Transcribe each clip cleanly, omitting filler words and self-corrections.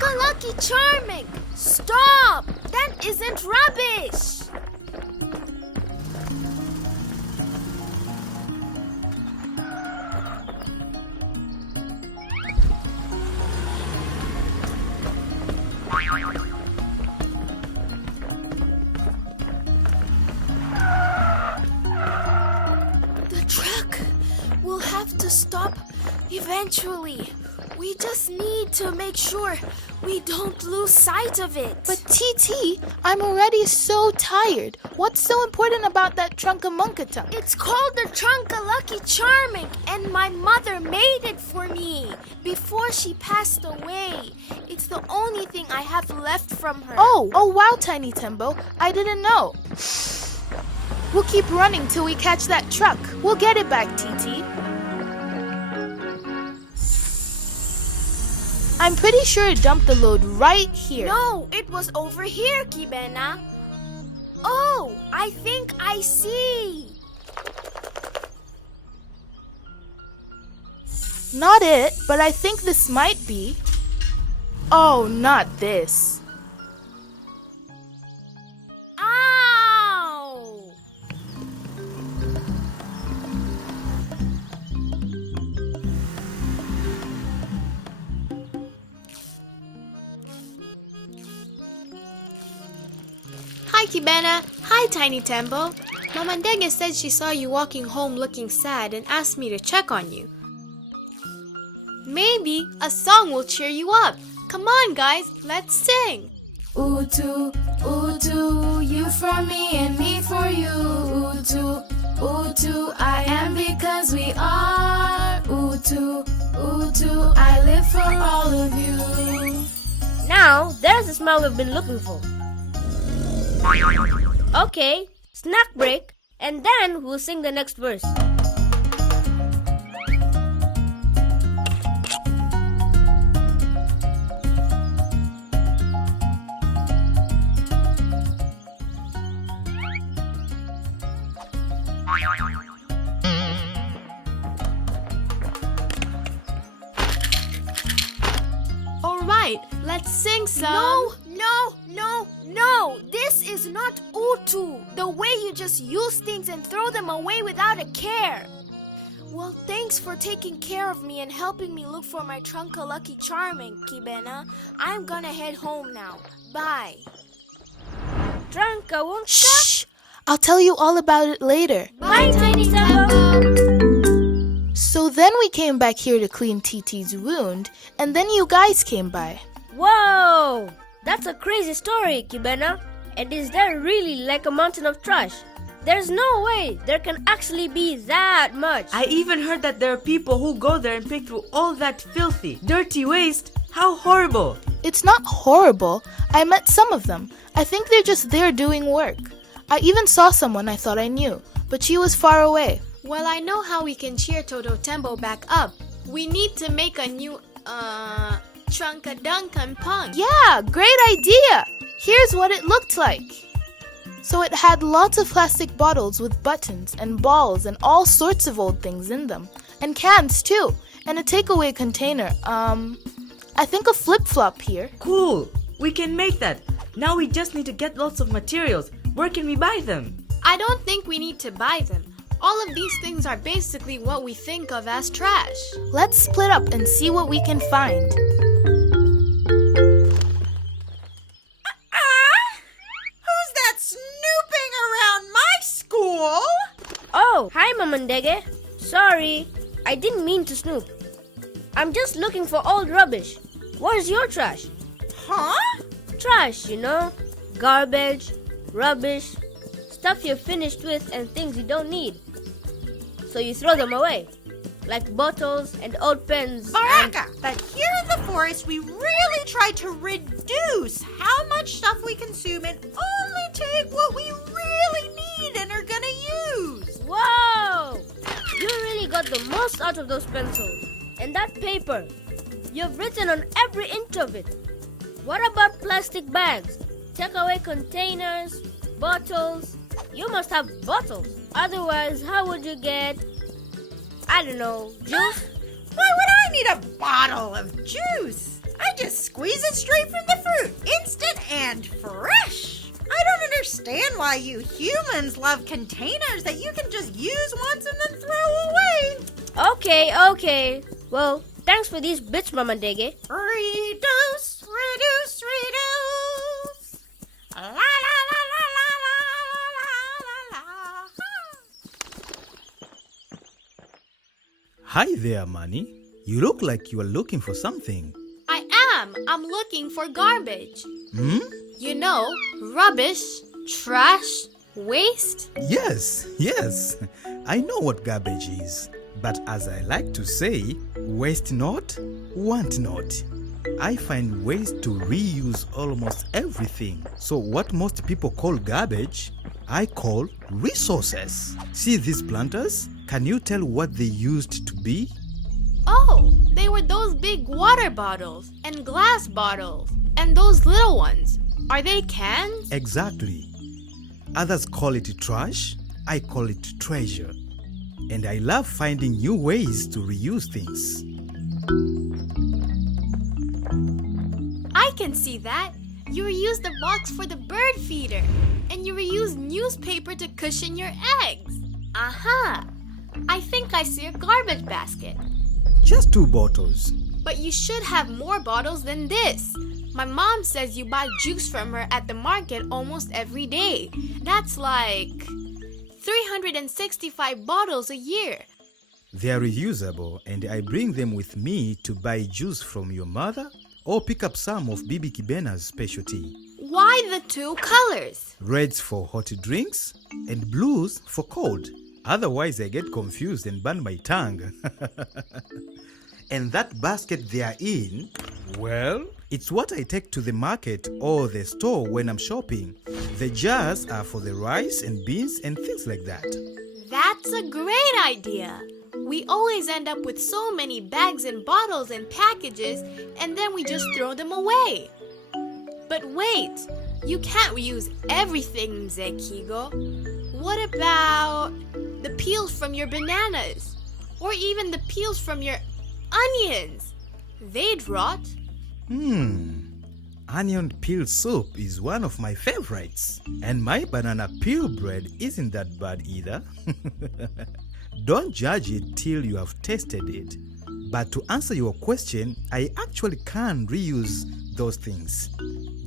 Lucky Charming! Stop! That isn't rubbish! The truck will have to stop eventually. We just need to make sure we don't lose sight of it. But TT, I'm already so tired. What's so important about that Trunka-Munka-Tunk? It's called the Trunka Lucky Charming, and my mother made it for me before she passed away. It's the only thing I have left from her. Oh wow, Tiny Tembo. I didn't know. We'll keep running till we catch that truck. We'll get it back, TT. I'm pretty sure it dumped the load right here. No, it was over here, Kibena. Oh, I think I see. Not it, but I think this might be. Oh, not this. Ow! Hi Kibena, hi Tiny Tembo. Mama Ndege said she saw you walking home looking sad and asked me to check on you. Maybe a song will cheer you up. Come on guys, let's sing. Utu, Utu, you for me and me for you. Utu, Utu, I am because we are. Utu, Utu, I live for all of you. Now, there's the smell we've been looking for. Okay, snack break, and then we'll sing the next verse. Alright, let's sing some. No, this is not Utu. The way you just use things and throw them away without a care. Well, thanks for taking care of me and helping me look for my Trunka Lucky Charming, Kibena. I'm gonna head home now. Bye. Trunka Wonka. Shh! I'll tell you all about it later. Bye, Tiny Tembo. So then we came back here to clean TT's wound, and then you guys came by. Whoa! That's a crazy story, Kibena. And is there really like a mountain of trash? There's no way there can actually be that much. I even heard that there are people who go there and pick through all that filthy, dirty waste. How horrible! It's not horrible. I met some of them. I think they're just there doing work. I even saw someone I thought I knew, but she was far away. Well, I know how we can cheer Toto Tembo back up. We need to make a new, Trunka-Dunka-Punk. Yeah, great idea! Here's what it looked like. So it had lots of plastic bottles with buttons and balls and all sorts of old things in them. And cans too. And a takeaway container. I think a flip-flop here. Cool! We can make that. Now we just need to get lots of materials. Where can we buy them? I don't think we need to buy them. All of these things are basically what we think of as trash. Let's split up and see what we can find. Who's that snooping around my school? Oh, hi, Mama Ndege. Sorry, I didn't mean to snoop. I'm just looking for old rubbish. Where's your trash? Huh? Trash, you know? Garbage, rubbish, stuff you're finished with and things you don't need. So you throw them away, like bottles and old pens. Baraka, but here in the forest we really try to reduce how much stuff we consume and only take what we really need and are gonna use. Whoa! You really got the most out of those pencils. And that paper. You've written on every inch of it. What about plastic bags, takeaway containers, bottles? You must have bottles. Otherwise, how would you get, I don't know, juice? Why would I need a bottle of juice? I just squeeze it straight from the fruit, instant and fresh. I don't understand why you humans love containers that you can just use once and then throw away. Okay. Well, thanks for these bits, Mama Dege. Reduce. La la la la la la la la la. Hi there, Manny. You look like you are looking for something. I am. I'm looking for garbage. Hmm? You know, rubbish, trash, waste. Yes. I know what garbage is. But as I like to say, waste not, want not. I find ways to reuse almost everything. So what most people call garbage, I call resources. See these planters? Can you tell what they used to be? Oh, they were those big water bottles and glass bottles and those little ones. Are they cans? Exactly. Others call it trash. I call it treasure. And I love finding new ways to reuse things. I can see that. You reuse the box for the bird feeder. And you reuse newspaper to cushion your eggs. Aha! I think I see a garbage basket. Just 2 bottles. But you should have more bottles than this. My mom says you buy juice from her at the market almost every day. That's like 365 bottles a year. They are reusable and I bring them with me to buy juice from your mother or pick up some of Bibi Kibena's specialty. Why the 2 colors? Reds for hot drinks and blues for cold. Otherwise I get confused and burn my tongue. And that basket they are in, well, it's what I take to the market or the store when I'm shopping. The jars are for the rice and beans and things like that. That's a great idea. We always end up with so many bags and bottles and packages, and then we just throw them away. But wait, you can't reuse everything, Zekigo. What about the peels from your bananas? Or even the peels from your onions? They'd rot. Onion peel soup is one of my favorites. And my banana peel bread isn't that bad either. Don't judge it till you have tasted it. But to answer your question, I actually can reuse those things.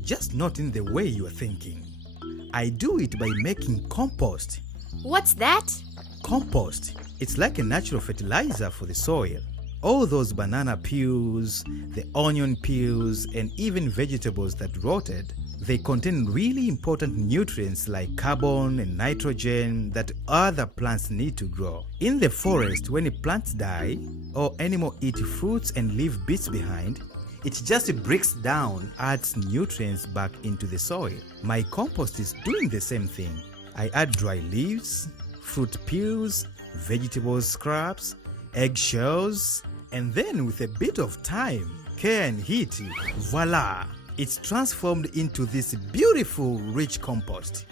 Just not in the way you are thinking. I do it by making compost. What's that? Compost. It's like a natural fertilizer for the soil. All those banana peels, the onion peels, and even vegetables that rotted, they contain really important nutrients like carbon and nitrogen that other plants need to grow. In the forest, when plants die or animals eat fruits and leave bits behind, it just breaks down, adds nutrients back into the soil. My compost is doing the same thing. I add dry leaves, fruit peels, vegetable scraps, eggshells, and then with a bit of time, care and heat, voila! It's transformed into this beautiful, rich compost.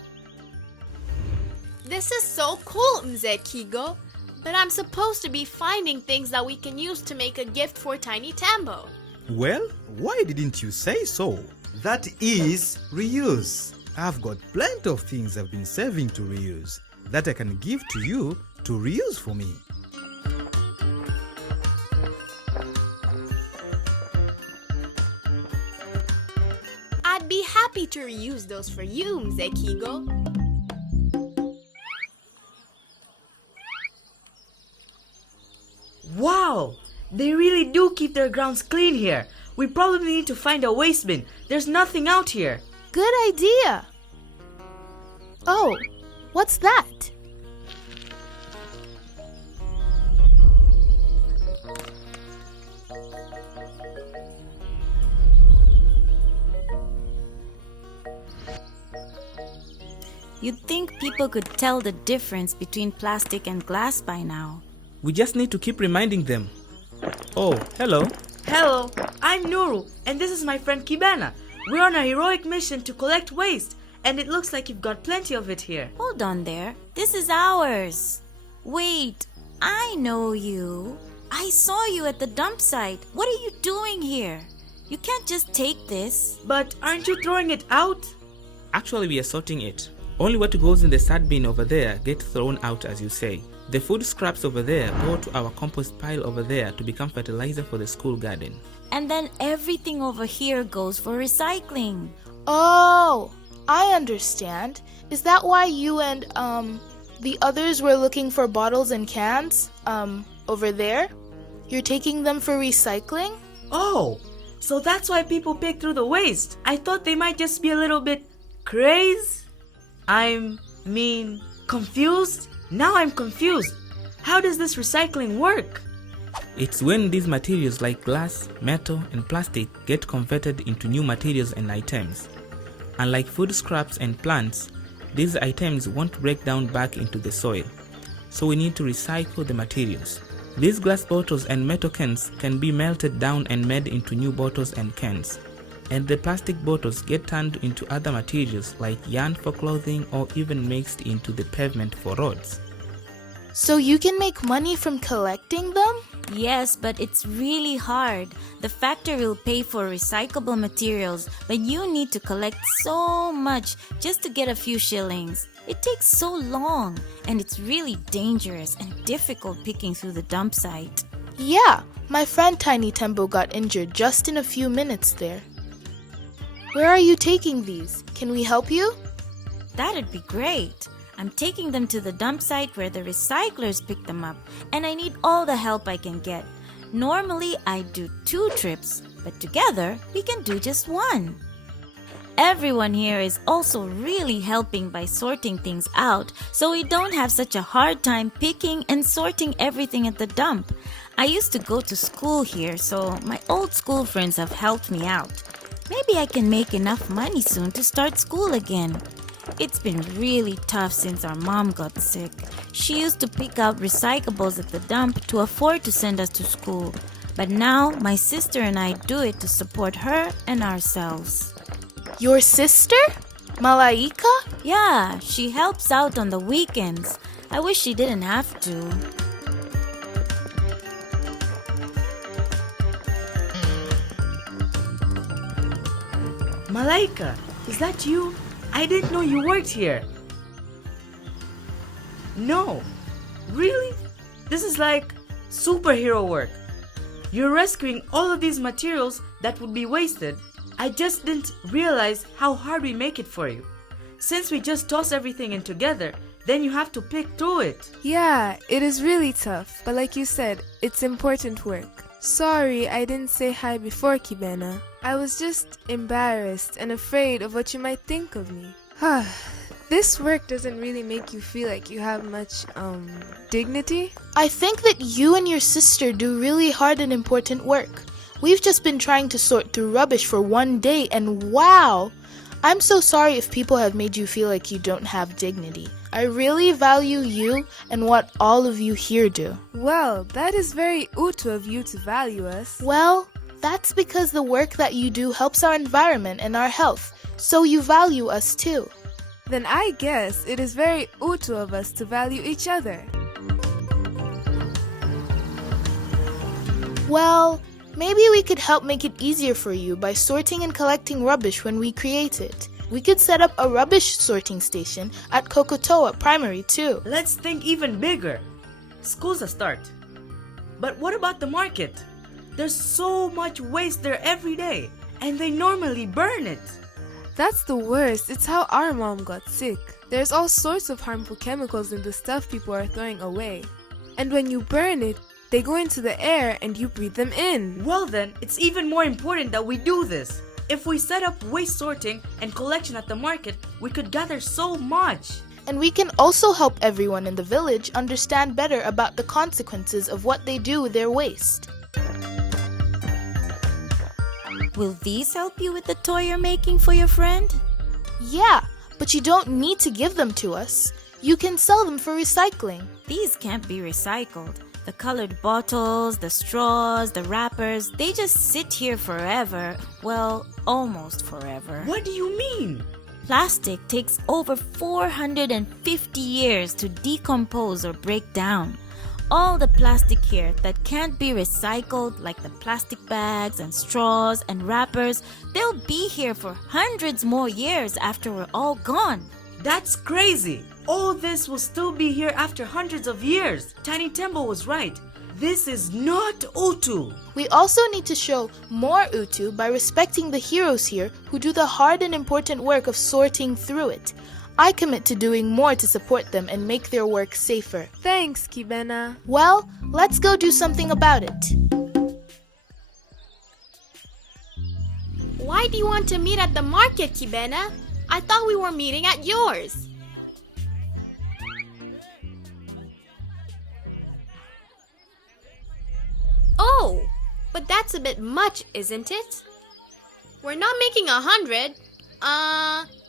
This is so cool, Mzekigo. But I'm supposed to be finding things that we can use to make a gift for Tiny Tambo. Well, why didn't you say so? That is reuse. I've got plenty of things I've been saving to reuse that I can give to you to reuse for me. I'd be happy to reuse those for you, Mzekigo. Wow! They really do keep their grounds clean here. We probably need to find a waste bin. There's nothing out here. Good idea. Oh, what's that? You'd think people could tell the difference between plastic and glass by now. We just need to keep reminding them. Oh, hello. Hello, I'm Nuru, and this is my friend Kibena. We're on a heroic mission to collect waste, and it looks like you've got plenty of it here. Hold on there. This is ours. Wait, I know you. I saw you at the dump site. What are you doing here? You can't just take this. But aren't you throwing it out? Actually, we are sorting it. Only what goes in the sad bin over there gets thrown out, as you say. The food scraps over there go to our compost pile over there to become fertilizer for the school garden. And then everything over here goes for recycling. Oh, I understand. Is that why you and, the others were looking for bottles and cans, over there? You're taking them for recycling? Oh, so that's why people pick through the waste. I thought they might just be a little bit crazy. Confused? Now I'm confused. How does this recycling work? It's when these materials like glass, metal, and plastic get converted into new materials and items. Unlike food scraps and plants, these items won't break down back into the soil. So we need to recycle the materials. These glass bottles and metal cans can be melted down and made into new bottles and cans. And the plastic bottles get turned into other materials like yarn for clothing or even mixed into the pavement for roads. So you can make money from collecting them? Yes, but it's really hard. The factory will pay for recyclable materials, but you need to collect so much just to get a few shillings. It takes so long, and it's really dangerous and difficult picking through the dump site. Yeah, my friend Tiny Tembo got injured just in a few minutes there. Where are you taking these? Can we help you? That'd be great. I'm taking them to the dump site where the recyclers pick them up, and I need all the help I can get. Normally, I do 2 trips, but together, we can do just 1. Everyone here is also really helping by sorting things out, so we don't have such a hard time picking and sorting everything at the dump. I used to go to school here, so my old school friends have helped me out. Maybe I can make enough money soon to start school again. It's been really tough since our mom got sick. She used to pick out recyclables at the dump to afford to send us to school. But now my sister and I do it to support her and ourselves. Your sister? Malaika? Yeah, she helps out on the weekends. I wish she didn't have to. Malaika, is that you? I didn't know you worked here. No. Really? This is like superhero work. You're rescuing all of these materials that would be wasted. I just didn't realize how hard we make it for you. Since we just toss everything in together, then you have to pick through it. Yeah, it is really tough, but like you said, it's important work. Sorry, I didn't say hi before, Kibena. I was just embarrassed and afraid of what you might think of me. This work doesn't really make you feel like you have much, dignity? I think that you and your sister do really hard and important work. We've just been trying to sort through rubbish for one day, and wow! I'm so sorry if people have made you feel like you don't have dignity. I really value you and what all of you here do. Well, that is very Utu of you to value us. Well, that's because the work that you do helps our environment and our health, so you value us too. Then I guess it is very Utu of us to value each other. Well, maybe we could help make it easier for you by sorting and collecting rubbish when we create it. We could set up a rubbish sorting station at Kokotoa Primary too. Let's think even bigger. School's a start. But what about the market? There's so much waste there every day, and they normally burn it. That's the worst. It's how our mom got sick. There's all sorts of harmful chemicals in the stuff people are throwing away. And when you burn it, they go into the air and you breathe them in. Well then, it's even more important that we do this. If we set up waste sorting and collection at the market, we could gather so much. And we can also help everyone in the village understand better about the consequences of what they do with their waste. Will these help you with the toy you're making for your friend? Yeah, but you don't need to give them to us. You can sell them for recycling. These can't be recycled. The colored bottles, the straws, the wrappers, they just sit here forever. Well, almost forever. What do you mean? Plastic takes over 450 years to decompose or break down. all the plastic here that can't be recycled, like the plastic bags and straws and wrappers, they'll be here for hundreds more years after we're all gone. That's crazy! All this will still be here after hundreds of years. Tiny Tembo was right. This is not Utu. We also need to show more Utu by respecting the heroes here who do the hard and important work of sorting through it. I commit to doing more to support them and make their work safer. Thanks, Kibena. Well, let's go do something about it. Why do you want to meet at the market, Kibena? I thought we were meeting at yours. Oh, but that's a bit much, isn't it? We're not making 100.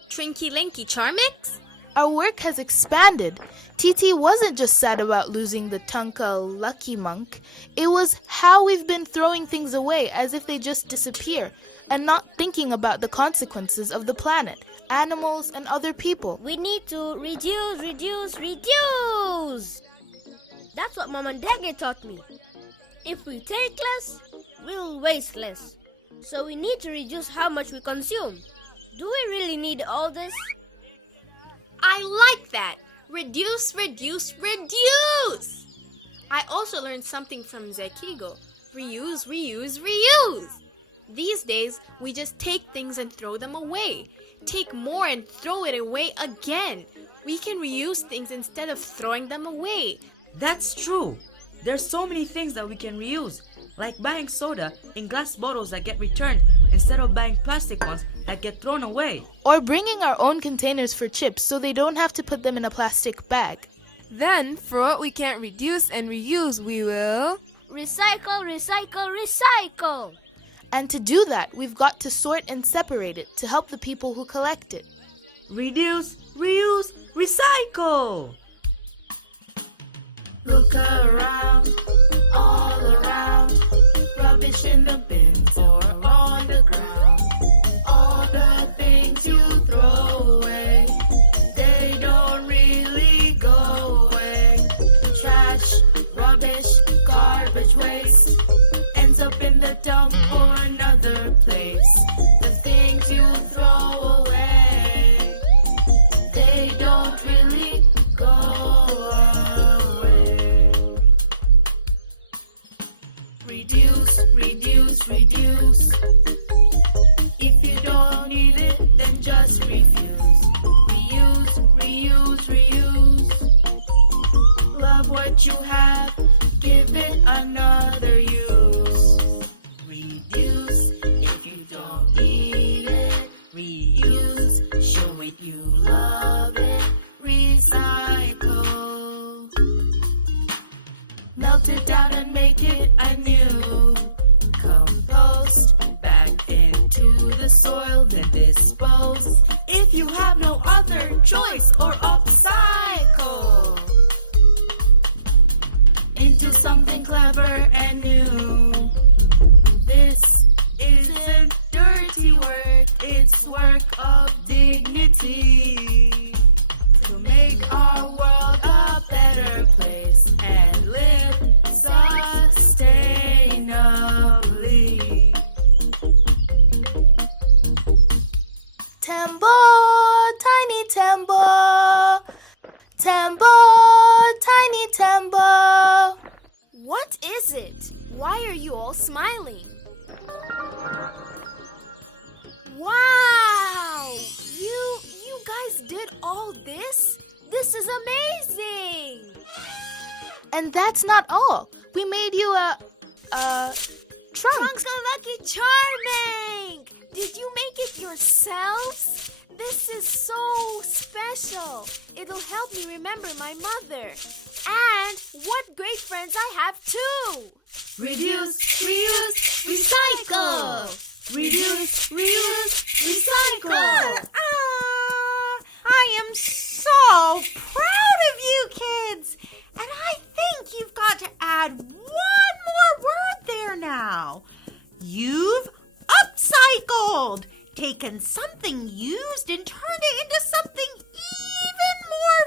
Trinky Linky Charmix? Our work has expanded. TT wasn't just sad about losing the Tunka Lucky Monk. It was how we've been throwing things away as if they just disappear and not thinking about the consequences of the planet, animals, and other people. We need to reduce. That's what Mom and Dad taught me. If we take less, we'll waste less. So we need to reduce how much we consume. Do we really need all this? I like that. Reduce. I also learned something from Zekigo. Reuse. These days, we just take things and throw them away. Take more and throw it away again. We can reuse things instead of throwing them away. That's true. There's so many things that we can reuse, like buying soda in glass bottles that get returned instead of buying plastic ones that get thrown away. Or bringing our own containers for chips so they don't have to put them in a plastic bag. Then, for what we can't reduce and reuse, we will... Recycle. And to do that, we've got to sort and separate it to help the people who collect it. Reduce, reuse, recycle! Look around, all around, rubbish in the bins or on the ground. All the things you throw away, they don't really go away. Trash, rubbish, garbage waste, ends up in the dump or another place. The things you throw away, they don't really go away. Reduce. If you don't need it, then just refuse. Reuse. Love what you have, give it another use. Reduce if you don't need it. Reuse, show it you love it. Recycle. Melt it down and make it anew. Compost back into the soil, then dispose. If you have no other choice, or upcycle into something clever and new. This isn't dirty work, it's work of dignity. To make our world a better place and live sustainably. Tembo, tiny Tembo. Tembo, tiny Tembo. What is it? Why are you all smiling? Wow! You guys did all this? This is amazing! And that's not all. We made you a trunk. Trunks of Lucky Charming! Did you make it yourselves? This is so special. It'll help me remember my mother. And what great friends I have too! Reduce, reuse, recycle. Reduce, reuse, recycle. I am so proud of you kids. And I think you've got to add one more word there now. You've upcycled. Taken something used and turned it into something even more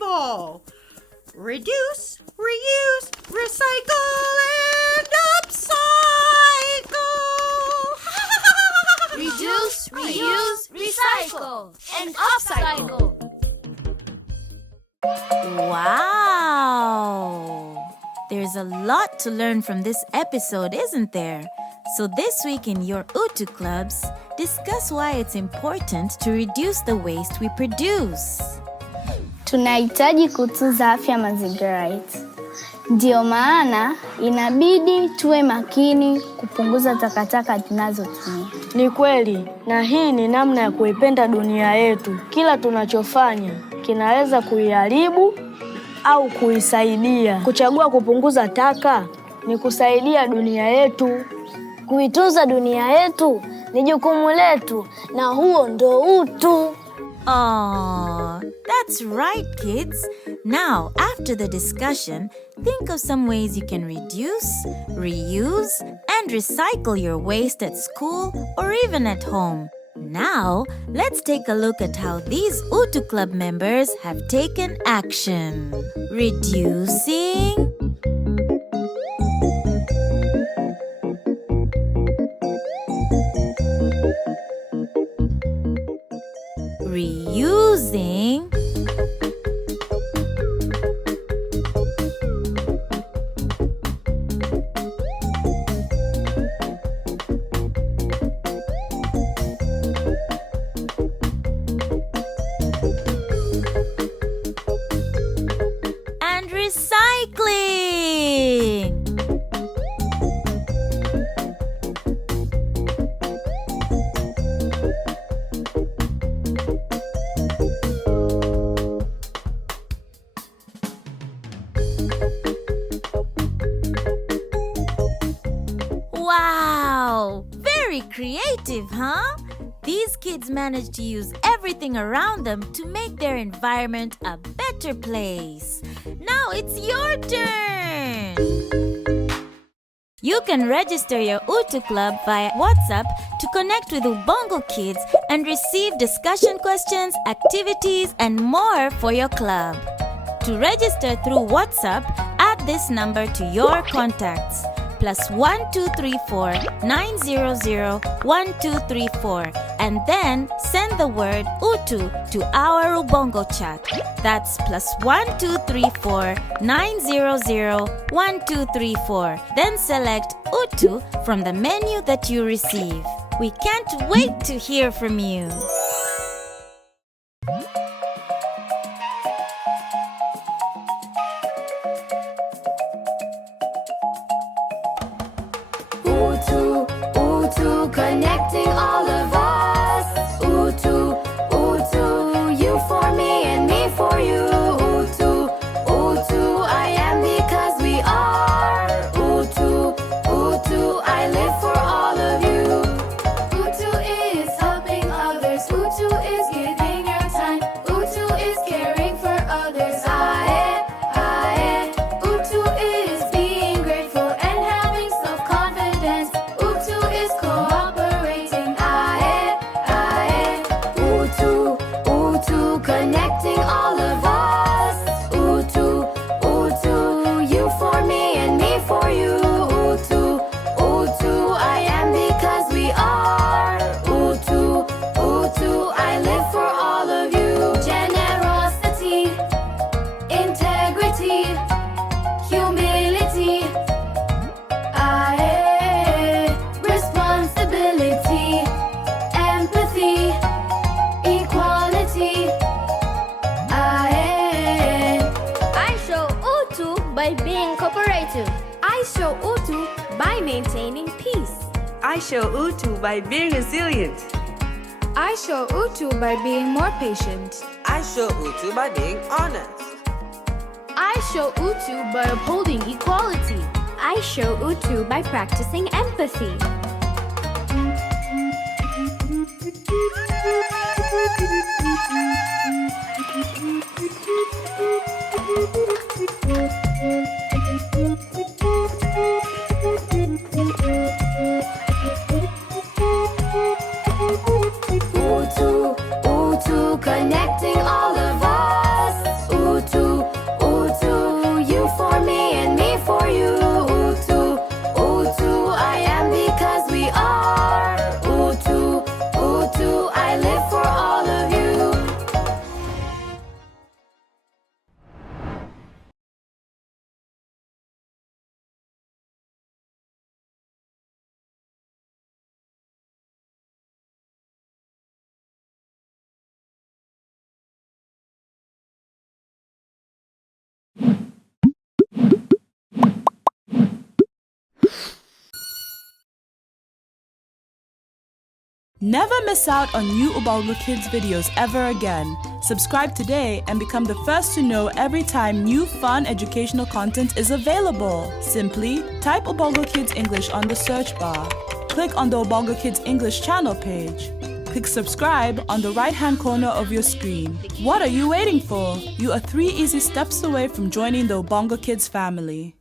valuable. Reduce, reuse, recycle, and upcycle. Reduce, reuse, recycle, and upcycle. Wow! There's a lot to learn from this episode, isn't there? So this week in your Utu Clubs, discuss why it's important to reduce the waste we produce. Tunahitaji kutunza afya mazingira yetu. Ndio maana inabidi tuwe makini kupunguza takataka tunazotumia. Ni kweli, na hii ni namna ya kuipenda dunia yetu. Kila tunachofanya kinaweza kuiharibu au kuisaidia. Kuchagua kupunguza taka ni kusaidia dunia yetu. Kuitunza dunia yetu ni jukumu letu, na huo ndo utu. Aww, that's right, kids. Now, after the discussion, think of some ways you can reduce, reuse, and recycle your waste at school or even at home. Now, let's take a look at how these Utu Club members have taken action. Reducing, reusing, and recycling. Wow! Very creative, huh? These kids managed to use everything around them to make their environment a better place. Now it's your turn! You can register your Utu Club via WhatsApp to connect with Ubongo Kids and receive discussion questions, activities, and more for your club. To register through WhatsApp, add this number to your contacts. +1234 900 1234, and then send the word Utu to our Ubongo chat. That's +1234 900 1234. Then select Utu from the menu that you receive. We can't wait to hear from you. Utu, Utu, connecting all of us. Utu, Utu, you for me and me for you. Utu, Utu, I am because we are. Utu, Utu, I live for all of you. Utu is helping others. Utu is giving your time. Utu is caring for others. Aye. Utu is being grateful and having self-confidence. Utu is cooperating. Aye. Utu, Utu, connecting all of us. Utu, Utu, you for me and me for you. Utu, Utu, I am because we are. Utu, Utu, I live for all of you. Generosity, integrity, humility, responsibility, empathy, equality. I show utu by being cooperative. I show Utu by maintaining peace. I show Utu by being resilient. I show Utu by being more patient. I show Utu by being honest. I show Utu by upholding equality. I show Utu by practicing empathy. Utu, Utu, connecting all of us. Utu, Utu, you for me Never miss out on new Ubongo Kids videos ever again. Subscribe today and become the first to know every time new fun educational content is available. Simply type Ubongo Kids English on the search bar. Click on the Ubongo Kids English channel page. Click subscribe on the right-hand corner of your screen. What are you waiting for? You are 3 easy steps away from joining the Ubongo Kids family.